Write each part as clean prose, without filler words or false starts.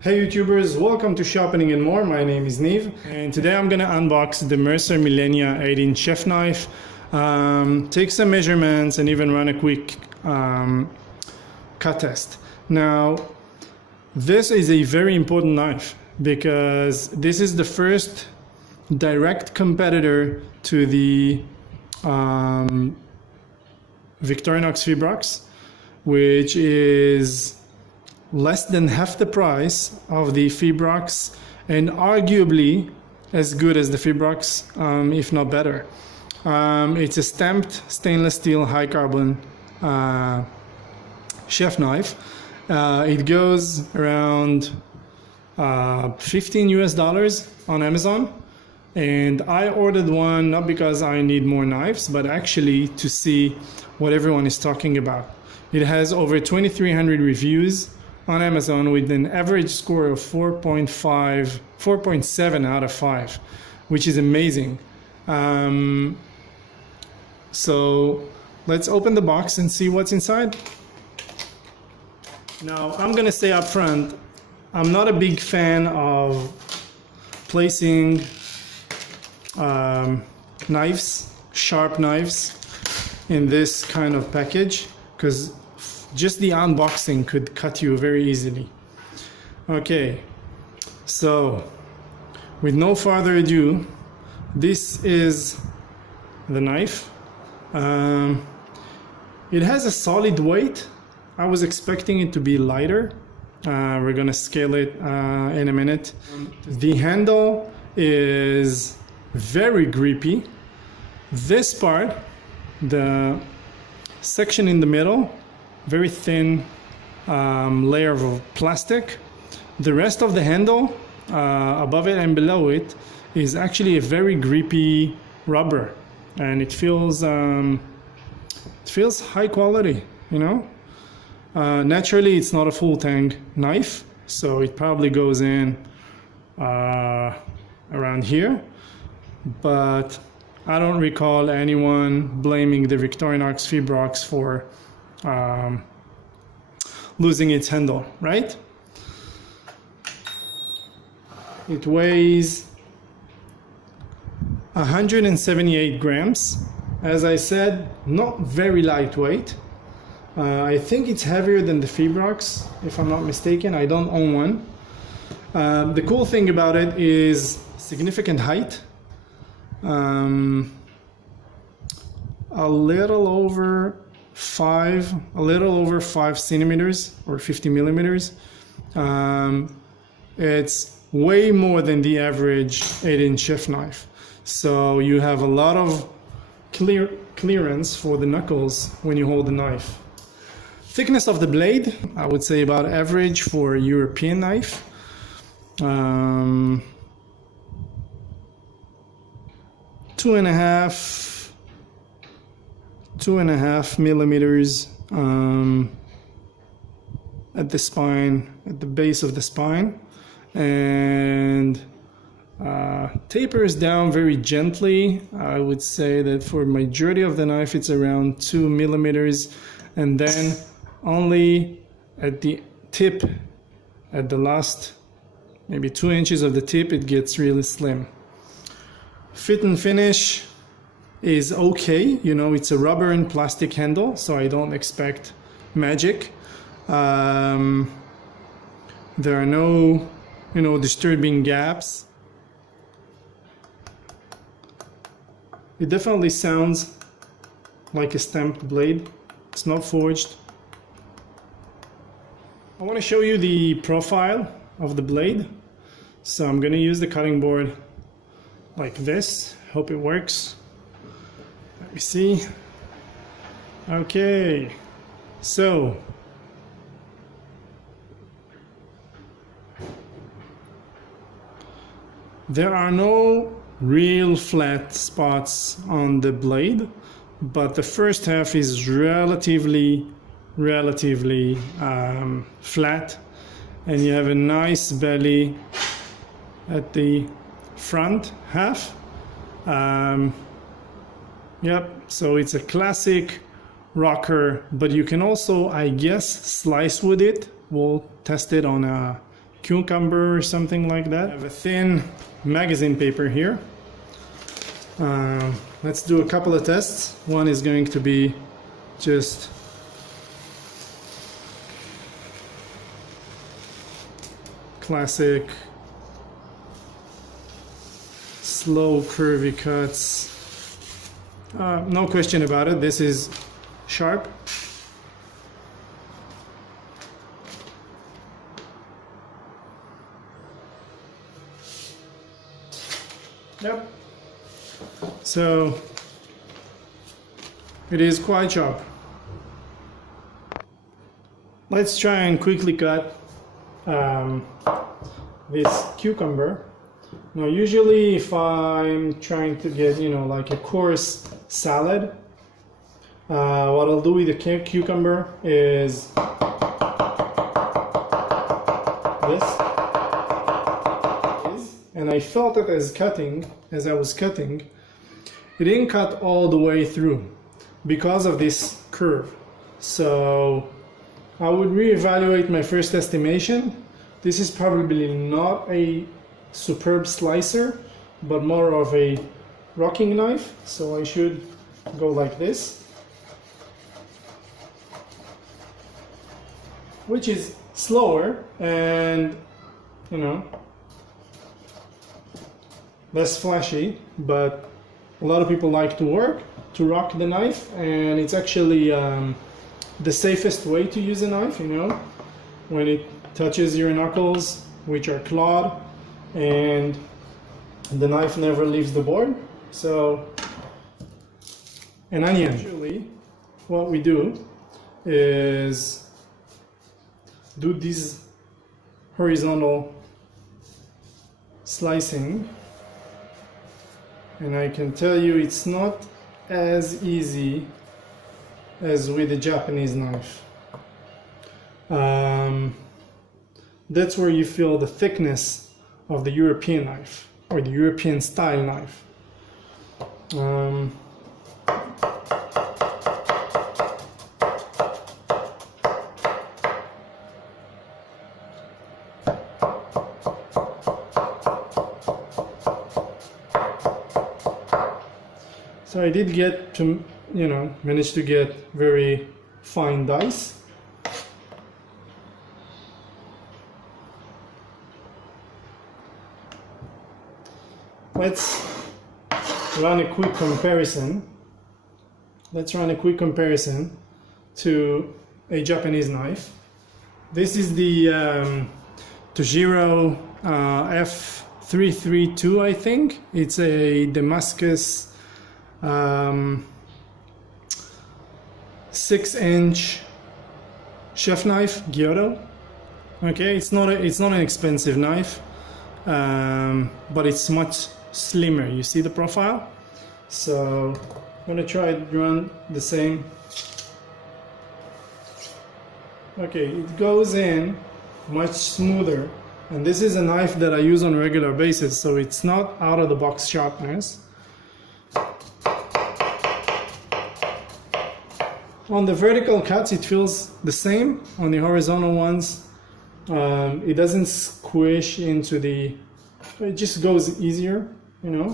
Hey YouTubers, welcome to Sharpening and More. My name is Niv, and today I'm going to unbox the Mercer Millennia 8-inch chef knife, take some measurements and even run a quick cut test. Now, this is a very important knife because this is the first direct competitor to the Victorinox Fibrox, which is less than half the price of the Fibrox and arguably as good as the Fibrox, if not better. It's a stamped stainless steel high carbon chef knife. It goes around $15 US on Amazon, and I ordered one not because I need more knives, but actually to see what everyone is talking about. It has over 2,300 reviews on Amazon with an average score of 4.7 out of 5, which is amazing. So let's open the box and see what's inside. Now, I'm gonna say up front, I'm not a big fan of placing knives, sharp knives, in this kind of package, because just the unboxing could cut you very easily. Okay, so with no further ado, this is the knife. It has a solid weight. I was expecting it to be lighter. We're gonna scale it in a minute. The handle is very grippy. This part, the section in the middle, very thin layer of plastic. The rest of the handle, above it and below it, is actually a very grippy rubber, and it feels high quality, you know. Naturally, it's not a full tang knife, so it probably goes in around here, but I don't recall anyone blaming the Victorinox Fibrox for losing its handle, right? It weighs 178 grams. As I said, not very lightweight. I think it's heavier than the Fibrox, if I'm not mistaken. I don't own one. The cool thing about it is significant height. A little over 5 centimeters or 50 millimeters. It's way more than the average 8-inch chef knife. So you have a lot of clearance for the knuckles when you hold the knife. Thickness of the blade, I would say about average for a European knife. 2.5 millimeters at the spine, at the base of the spine, and tapers down very gently. I would say that for majority of the knife it's around 2 millimeters, and then only at the tip, at the last maybe 2 inches of the tip, it gets really slim. Fit and finish is okay. You know, it's a rubber and plastic handle, so I don't expect magic. There are no, disturbing gaps. It definitely sounds like a stamped blade. It's not forged. I want to show you the profile of the blade. So I'm going to use the cutting board like this. Hope it works. Let me see. Okay, so there are no real flat spots on the blade, but the first half is relatively flat, and you have a nice belly at the front half. Yep, so it's a classic rocker, but you can also, I guess, slice with it. We'll test it on a cucumber or something like that. I have a thin magazine paper here. Let's do a couple of tests. One is going to be just classic slow curvy cuts. No question about it, this is sharp. Yep. So it is quite sharp. Let's try and quickly cut this cucumber. Now usually if I'm trying to get, you know, like a coarse salad, what I'll do with the cucumber is this. And I felt it as I was cutting, it didn't cut all the way through because of this curve. So I would reevaluate my first estimation. This is probably not a superb slicer, but more of a rocking knife. So I should go like this, which is slower and, you know, less flashy, but a lot of people like to rock the knife, and it's actually the safest way to use a knife, you know, when it touches your knuckles, which are clawed, and the knife never leaves the board. So an onion. Usually what we do is do this horizontal slicing, and I can tell you it's not as easy as with a Japanese knife. That's where you feel the thickness of the European knife or the European style knife. So I did get to, you know, manage to get very fine dice. Let's run a quick comparison. Let's run a quick comparison to a Japanese knife. This is the Tojiro F332, I think. It's a Damascus 6-inch chef knife, Gyoro. Okay, it's not an expensive knife, but it's much slimmer. You see the profile? So I'm gonna try to run the same. Okay, it goes in much smoother, and this is a knife that I use on a regular basis, so it's not out of the box sharpness. On the vertical cuts, it feels the same. On the horizontal ones, it doesn't squish into the, it just goes easier, you know.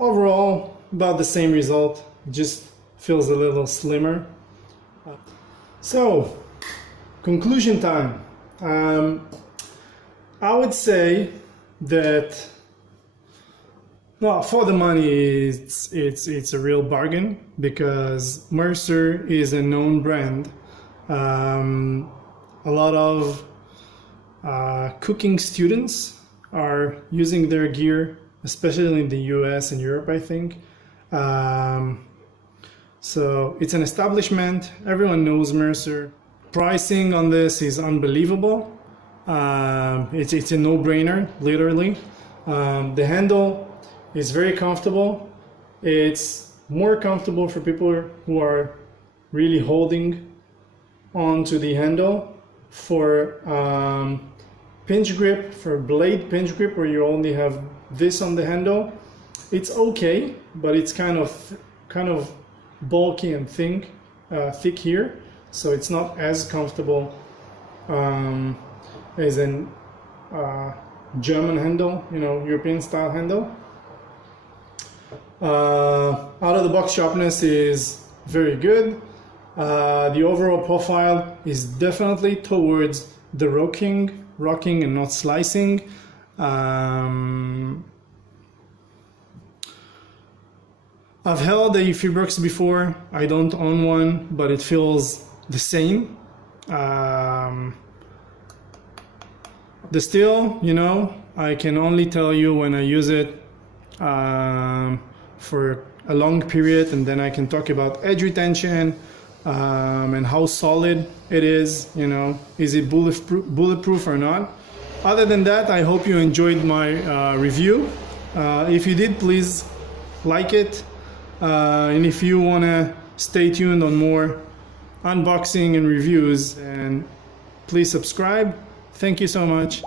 Overall, about the same result, just feels a little slimmer. So, conclusion time. I would say that, well, for the money, it's a real bargain, because Mercer is a known brand. A lot of cooking students are using their gear, especially in the US and Europe, I think. So it's an establishment. Everyone knows Mercer. Pricing on this is unbelievable. It's a no-brainer, literally. The handle is very comfortable. It's more comfortable for people who are really holding on to the handle. For pinch grip, for blade pinch grip, where you only have this on the handle, it's okay, but it's kind of bulky and thick here, so it's not as comfortable as an German handle, you know, European style handle. Out of the box sharpness is very good. The overall profile is definitely towards the rocking and not slicing. I've held a Fibrox before. I don't own one, but it feels the same. The steel, you know, I can only tell you when I use it for a long period, and then I can talk about edge retention and how solid it is, you know, is it bulletproof or not. Other than that, I hope you enjoyed my review. If you did, please like it. And if you want to stay tuned on more unboxing and reviews, and please subscribe. Thank you so much.